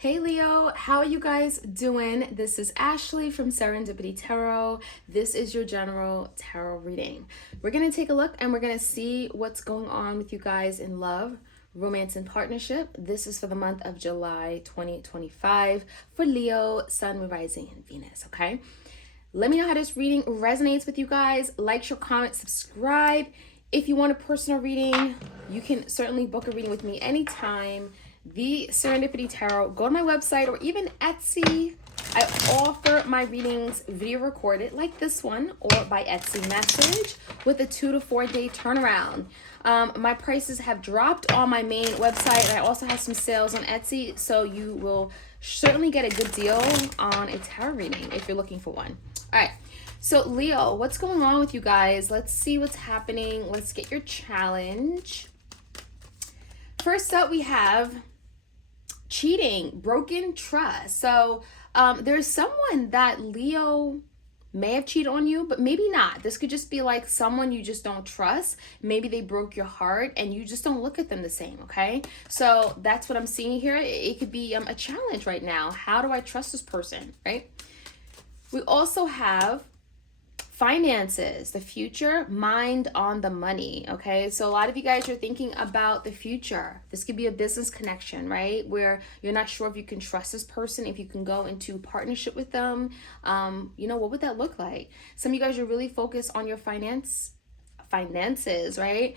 Hey Leo, how are you guys doing? This is Ashley from Serendipity Tarot. This is your general tarot reading. We're going to take a look and we're going to see what's going on with you guys in love, romance, and partnership. This is for the month of July 2025 for Leo, Sun, Moon, Rising, and Venus, okay? Let me know how this reading resonates with you guys. Like, share, comment, subscribe. If you want a personal reading, you can certainly book a reading with me anytime. The Serendipity Tarot. Go to my website or even Etsy. I offer my readings video recorded like this one or by Etsy message with a 2 to 4 day turnaround. My prices have dropped on my main website, and I also have some sales on Etsy, so you will certainly get a good deal on a tarot reading if you're looking for one. All right. So Leo, what's going on with you guys? Let's see what's happening. Let's get your challenge. First up, we have cheating, broken trust. So there's someone that Leo may have cheated on you, but maybe not. This could just be like someone you just don't trust. Maybe they broke your heart and you just don't look at them the same, okay? So that's what I'm seeing here. It could be a challenge right now. How do I trust this person, right? We also have finances, the future, mind on the money, okay? So a lot of you guys are thinking about the future. This could be a business connection, right? Where you're not sure if you can trust this person, if you can go into partnership with them. What would that look like? Some of you guys are really focused on your finances, right?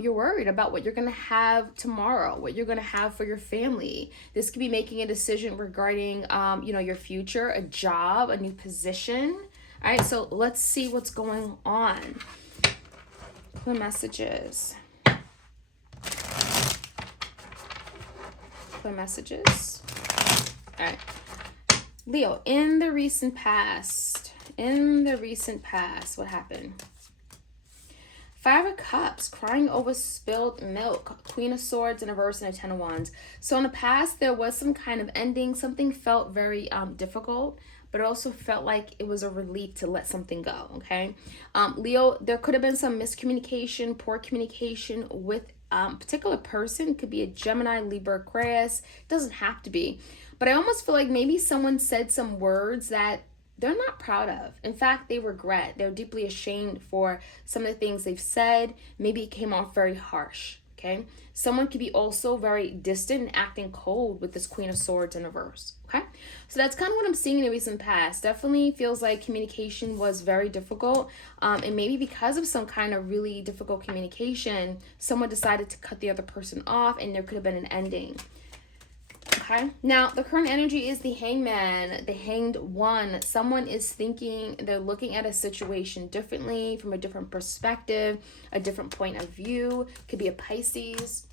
You're worried about what you're going to have tomorrow, what you're going to have for your family. This could be making a decision regarding, your future, a job, a new position. All right, so let's see what's going on. Clear messages. Clear messages. All right. Leo, in the recent past, what happened? Five of Cups, crying over spilled milk, Queen of Swords in reverse, and a Ten of Wands. So in the past, there was some kind of ending. Something felt very difficult, but it also felt like it was a relief to let something go, okay? Leo, there could have been some miscommunication, poor communication with a particular person. Could be a Gemini, Libra, Aquarius. It doesn't have to be. But I almost feel like maybe someone said some words that they're not proud of. In fact, they regret. They're deeply ashamed for some of the things they've said. Maybe it came off very harsh, okay? Someone could be also very distant and acting cold with this Queen of Swords in reverse, okay? So that's kind of what I'm seeing in the recent past. Definitely feels like communication was very difficult. And maybe because of some kind of really difficult communication, someone decided to cut the other person off and there could have been an ending. Okay, now the current energy is the Hangman, the Hanged One. Someone is thinking, they're looking at a situation differently, from a different perspective, a different point of view. Could be a Pisces.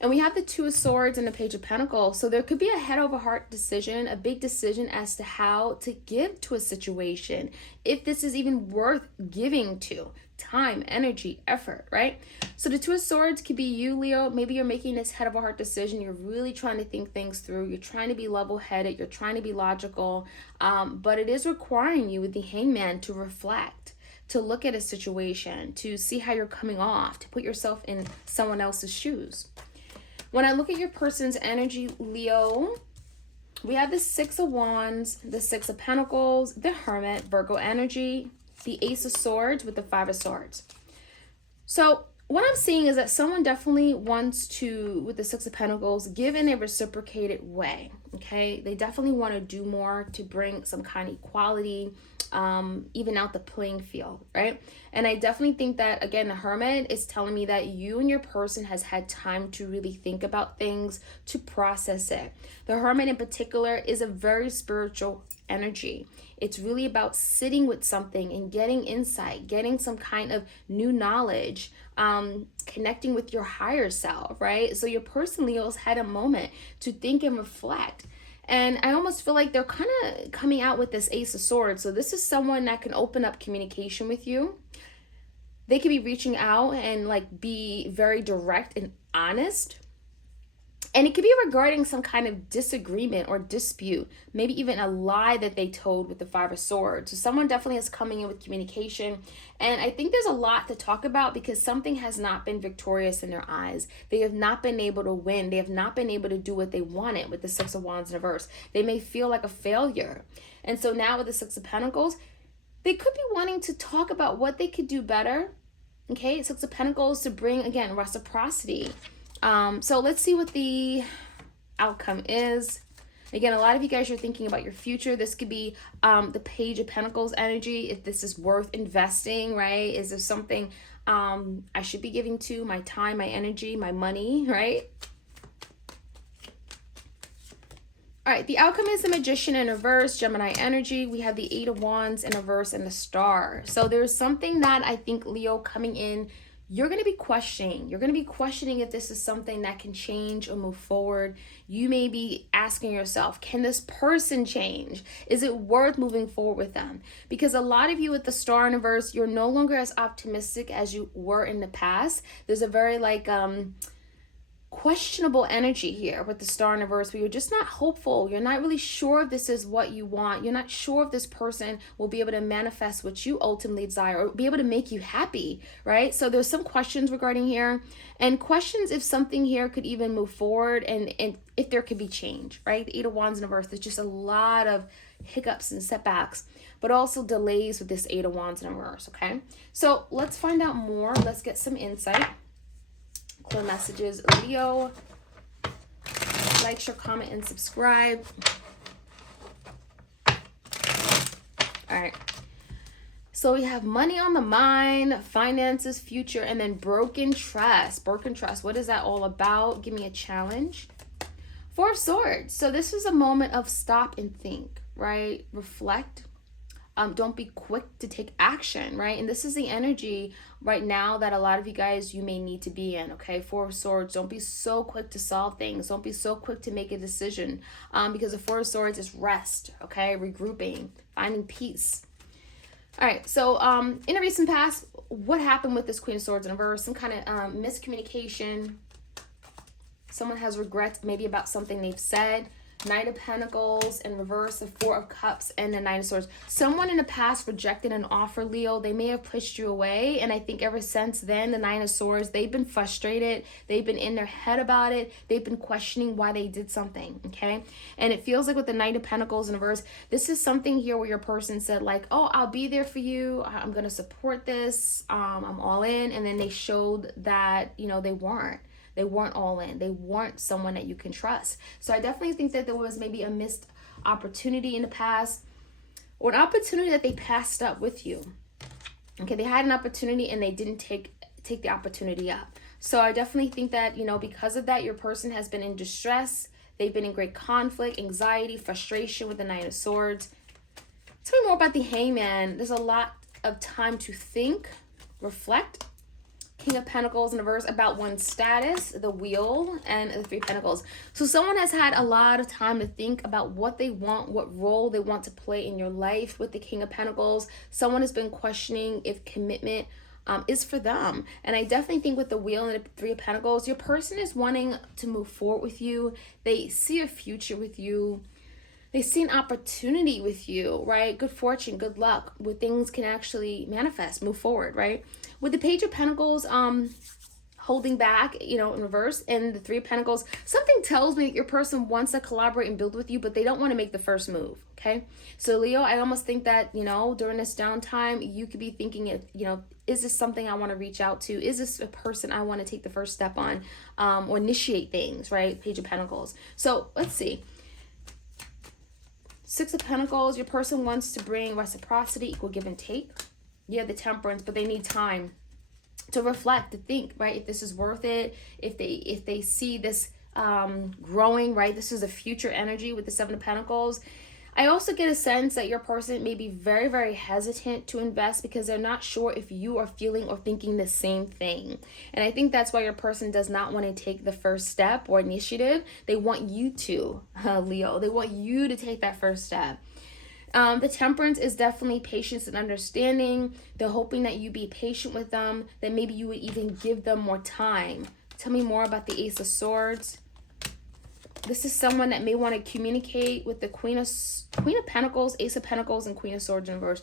And we have the Two of Swords and the Page of Pentacles. So there could be a head over heart decision, a big decision as to how to give to a situation. If this is even worth giving to. Time, energy, effort, right? So the Two of Swords could be you, Leo. Maybe you're making this head over heart decision. You're really trying to think things through. You're trying to be level-headed. You're trying to be logical. But it is requiring you with the Hangman to reflect, to look at a situation, to see how you're coming off, to put yourself in someone else's shoes. When I look at your person's energy, Leo, we have the Six of Wands, the Six of Pentacles, the Hermit, Virgo energy, the Ace of Swords with the Five of Swords. So what I'm seeing is that someone definitely wants to, with the Six of Pentacles, give in a reciprocated way, okay? They definitely want to do more to bring some kind of equality, even out the playing field, right? And I definitely think that, again, the Hermit is telling me that you and your person has had time to really think about things, to process it. The Hermit in particular is a very spiritual energy. It's really about sitting with something and getting insight, getting some kind of new knowledge, connecting with your higher self, right? So your person, Leo's, had a moment to think and reflect. And I almost feel like they're kind of coming out with this Ace of Swords. So this is someone that can open up communication with you. They could be reaching out and like be very direct and honest. And it could be regarding some kind of disagreement or dispute, maybe even a lie that they told with the Five of Swords. So someone definitely is coming in with communication. And I think there's a lot to talk about because something has not been victorious in their eyes. They have not been able to win. They have not been able to do what they wanted with the Six of Wands in reverse. They may feel like a failure. And so now with the Six of Pentacles, they could be wanting to talk about what they could do better. Okay, Six of Pentacles to bring, again, reciprocity. So let's see what the outcome is. Again, a lot of you guys are thinking about your future. This could be the Page of Pentacles energy. If this is worth investing, right? Is there something I should be giving to? My time, my energy, my money, right? All right, the outcome is the Magician in reverse, Gemini energy. We have the Eight of Wands in reverse and the Star. So there's something that I think, Leo, coming in, you're going to be questioning. You're going to be questioning if this is something that can change or move forward. You may be asking yourself, can this person change? Is it worth moving forward with them? Because a lot of you with the Star in reverse, you're no longer as optimistic as you were in the past. There's a very questionable energy here with the Star in reverse where you're just not hopeful. You're not really sure if this is what you want. You're not sure if this person will be able to manifest what you ultimately desire or be able to make you happy, right? So there's some questions regarding here and questions if something here could even move forward and if there could be change, right? The Eight of Wands in reverse, there's just a lot of hiccups and setbacks, but also delays with this Eight of Wands in reverse, okay? So let's find out more. Let's get some insight. Clear messages, Leo. Like, share, comment, and subscribe. All right. So we have money on the mind, finances, future, and then broken trust. Broken trust. What is that all about? Give me a challenge. Four of Swords. So this is a moment of stop and think, right? Reflect. Don't be quick to take action, right? And this is the energy right now that a lot of you guys, you may need to be in, okay? Four of Swords, don't be so quick to solve things. Don't be so quick to make a decision because the Four of Swords is rest, okay? Regrouping, finding peace. All right, so in a recent past, what happened with this Queen of Swords in reverse? Some kind of miscommunication. Someone has regrets maybe about something they've said. Knight of Pentacles in reverse, the Four of Cups, and the Nine of Swords. Someone in the past rejected an offer, Leo. They may have pushed you away, and I think ever since then, the Nine of Swords, they've been frustrated. They've been in their head about it. They've been questioning why they did something, okay? And it feels like with the Knight of Pentacles in reverse, this is something here where your person said like, oh, I'll be there for you. I'm going to support this. I'm all in. And then they showed that, you know, they weren't. They weren't all in. They weren't someone that you can trust. So I definitely think that there was maybe a missed opportunity in the past or an opportunity that they passed up with you. Okay, they had an opportunity and they didn't take the opportunity up. So I definitely think that, you know, because of that, your person has been in distress. They've been in great conflict, anxiety, frustration with the Nine of Swords. Tell me more about the Hangman. There's a lot of time to think, reflect. King of Pentacles in reverse about one's status, the Wheel, and the Three of Pentacles. So someone has had a lot of time to think about what they want, what role they want to play in your life with the King of Pentacles. Someone has been questioning if commitment is for them. And I definitely think with the Wheel and the Three of Pentacles, your person is wanting to move forward with you. They see a future with you. They see an opportunity with you, right? Good fortune, good luck, where things can actually manifest, move forward, right? With the Page of Pentacles holding back, you know, in reverse, and the Three of Pentacles, something tells me that your person wants to collaborate and build with you, but they don't want to make the first move, okay? So Leo, I almost think that, you know, during this downtime, you could be thinking, you know, is this something I want to reach out to? Is this a person I want to take the first step on or initiate things, right? Page of Pentacles. So let's see. Six of Pentacles, your person wants to bring reciprocity, equal give and take. Yeah, the Temperance, but they need time to reflect, to think, right? If this is worth it, if they see this growing, right? This is a future energy with the Seven of Pentacles. I also get a sense that your person may be very, very hesitant to invest because they're not sure if you are feeling or thinking the same thing. And I think that's why your person does not want to take the first step or initiative. They want you to, Leo. They want you to take that first step. The Temperance is definitely patience and understanding. They're hoping that you be patient with them, that maybe you would even give them more time. Tell me more about the Ace of Swords. This is someone that may want to communicate with the Queen of Pentacles, Ace of Pentacles, and Queen of Swords in reverse.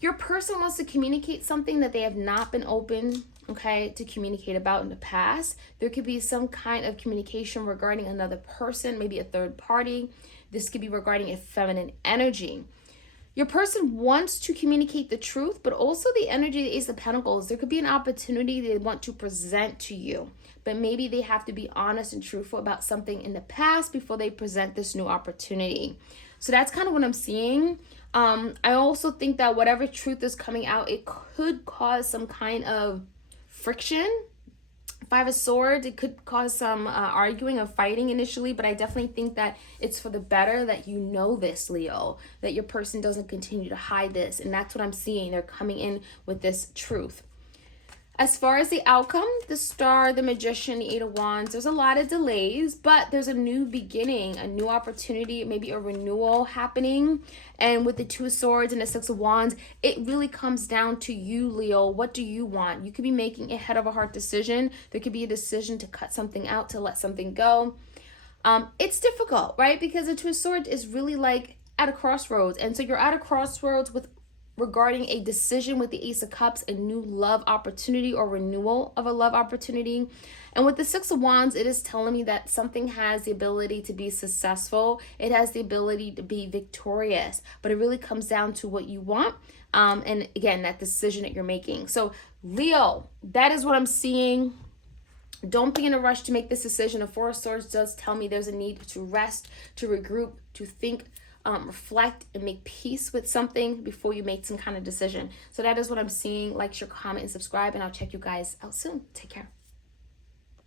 Your person wants to communicate something that they have not been open, okay, to communicate about in the past. There could be some kind of communication regarding another person, maybe a third party. This could be regarding a feminine energy. Your person wants to communicate the truth, but also the energy of the Ace of Pentacles. There could be an opportunity they want to present to you, but maybe they have to be honest and truthful about something in the past before they present this new opportunity. So that's kind of what I'm seeing. I also think that whatever truth is coming out, it could cause some kind of friction. Five of Swords, it could cause some arguing or fighting initially, but I definitely think that it's for the better that you know this, Leo, that your person doesn't continue to hide this. And that's what I'm seeing. They're coming in with this truth. As far as the outcome, the Star, the Magician, the Eight of Wands, there's a lot of delays, but there's a new beginning, a new opportunity, maybe a renewal happening. And with the Two of Swords and the Six of Wands, it really comes down to you, Leo. What do you want? You could be making a head of a heart decision. There could be a decision to cut something out, to let something go. It's difficult, right? Because the Two of Swords is really like at a crossroads. And so you're at a crossroads with regarding a decision with the Ace of Cups, a new love opportunity or renewal of a love opportunity. And with the Six of Wands, it is telling me that something has the ability to be successful. It has the ability to be victorious, but it really comes down to what you want. And again, that decision that you're making. So Leo, that is what I'm seeing. Don't be in a rush to make this decision. The Four of Swords does tell me there's a need to rest, to regroup, to think, reflect, and make peace with something before you make some kind of decision. So that is what I'm seeing. Like, share, comment, and subscribe, and I'll check you guys out soon. Take care.